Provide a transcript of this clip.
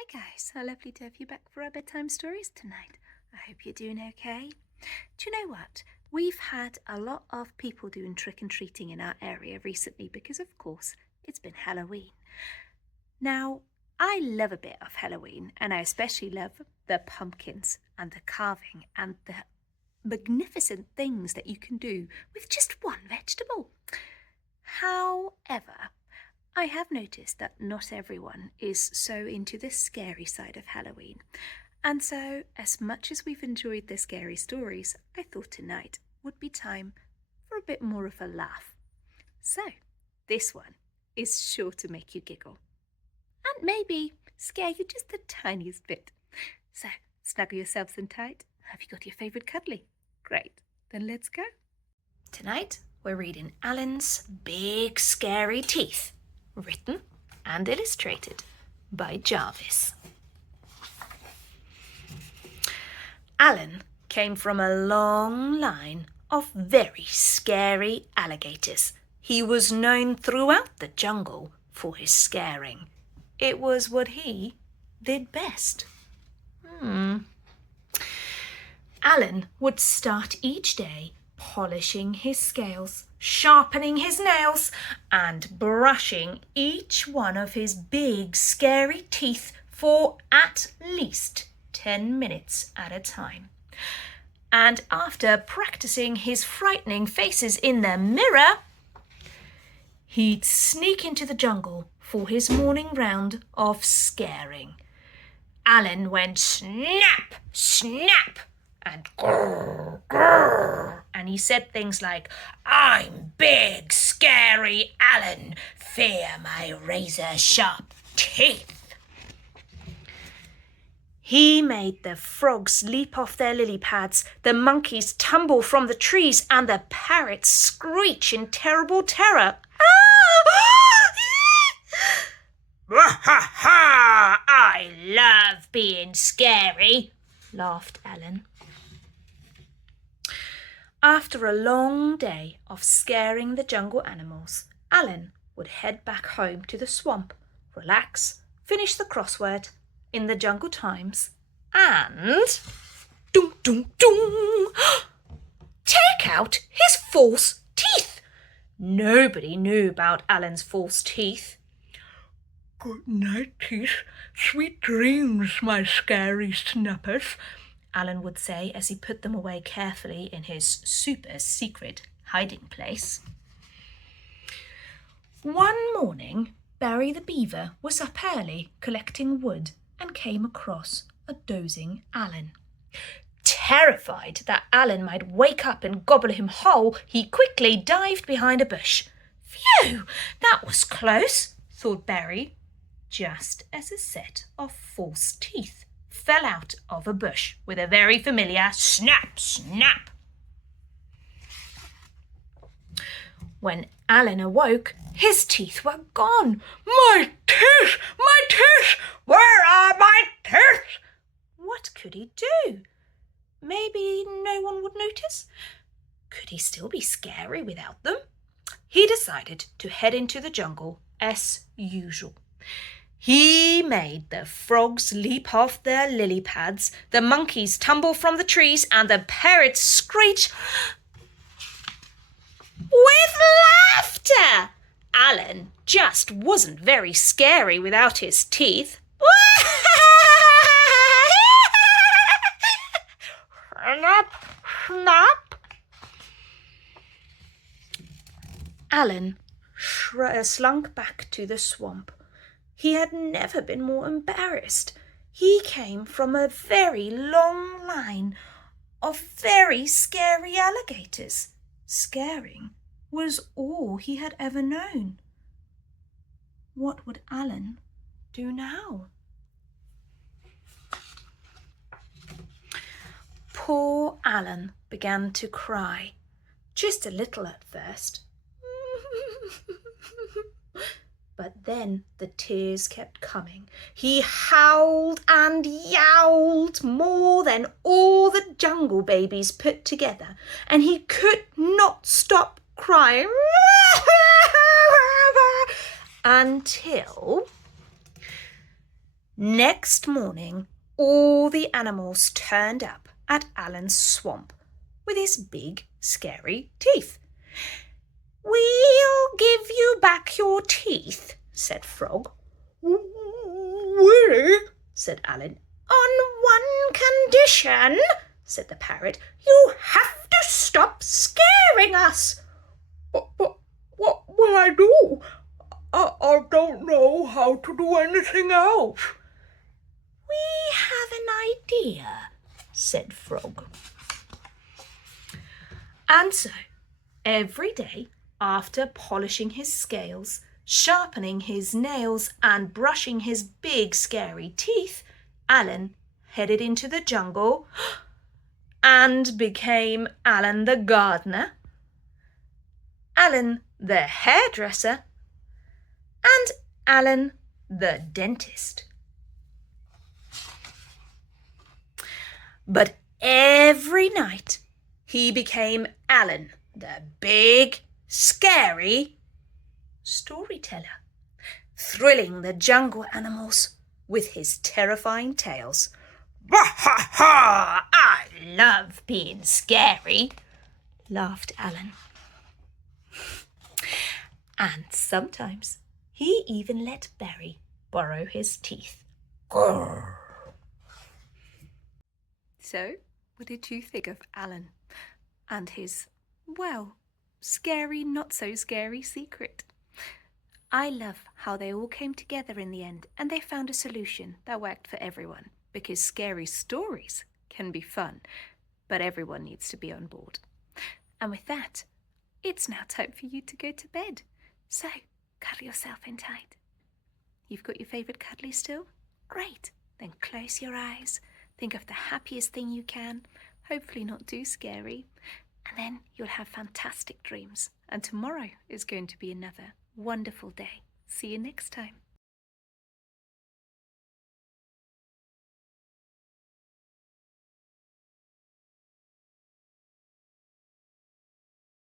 Hi guys, how lovely to have you back for our bedtime stories tonight. I hope you're doing okay. Do you know what? We've had a lot of people doing trick and treating in our area recently because of course it's been Halloween. Now, I love a bit of Halloween and I especially love the pumpkins and the carving and the magnificent things that you can do with just one vegetable. However, I have noticed that not everyone is so into the scary side of Halloween. And so, as much as we've enjoyed the scary stories, I thought tonight would be time for a bit more of a laugh. So, this one is sure to make you giggle. And maybe scare you just the tiniest bit. So, snuggle yourselves in tight. Have you got your favourite cuddly? Great, then let's go. Tonight, we're reading Alan's Big Scary Teeth. Written and illustrated by Jarvis. Alan came from a long line of very scary alligators. He was known throughout the jungle for his scaring. It was what he did best. Alan would start each day polishing his scales, sharpening his nails, and brushing each one of his big scary teeth for at least 10 minutes at a time. And after practicing his frightening faces in the mirror, he'd sneak into the jungle for his morning round of scaring. Alan went snap, snap, and grrr, grrr. And he said things like, "I'm big, scary Alan. Fear my razor-sharp teeth." He made the frogs leap off their lily pads, the monkeys tumble from the trees, and the parrots screech in terrible terror. "Ha ha! I love being scary," laughed Alan. After a long day of scaring the jungle animals, Alan would head back home to the swamp, relax, finish the crossword in the Jungle Times, and dum dum dum, take out his false teeth. Nobody knew about Alan's false teeth. "Good night, teeth. Sweet dreams, my scary snappers," Alan would say as he put them away carefully in his super secret hiding place. One morning, Barry the Beaver was up early collecting wood and came across a dozing Alan. Terrified that Alan might wake up and gobble him whole, he quickly dived behind a bush. "Phew, that was close," thought Barry, just as a set of false teeth fell out of a bush with a very familiar snap, snap. When Alan awoke, his teeth were gone. "My teeth! My teeth! Where are my teeth?" What could he do? Maybe no one would notice? Could he still be scary without them? He decided to head into the jungle as usual. He made the frogs leap off their lily pads, the monkeys tumble from the trees, and the parrots screech with laughter. Alan just wasn't very scary without his teeth. Snap, snap. Alan slunk back to the swamp. He had never been more embarrassed. He came from a very long line of very scary alligators. Scaring was all he had ever known. What would Alan do now? Poor Alan began to cry, just a little at first. But then the tears kept coming. He howled and yowled more than all the jungle babies put together, and he could not stop crying until Next morning, all the animals turned up at Alan's swamp with his big, scary teeth. "We'll give you back your teeth," said Frog. Really? Said Alan. "On one condition," said the parrot. "You have to stop scaring us." But what will I do? I don't know how to do anything else. "We have an idea," said Frog. And so, every day, after polishing his scales, sharpening his nails, and brushing his big scary teeth, Alan headed into the jungle and became Alan the gardener, Alan the hairdresser, and Alan the dentist. But every night he became Alan the big, scary storyteller, thrilling the jungle animals with his terrifying tales. "Ha ha ha! I love being scary," laughed Alan. And sometimes he even let Berry borrow his teeth. Grrr. So, what did you think of Alan and his, well, scary, not so scary secret? I love how they all came together in the end and they found a solution that worked for everyone, because scary stories can be fun, but everyone needs to be on board. And with that, it's now time for you to go to bed. So, cuddle yourself in tight. You've got your favourite cuddly still? Great. Then close your eyes. Think of the happiest thing you can, hopefully not too scary, and then you'll have fantastic dreams. And tomorrow is going to be another wonderful day. See you next time.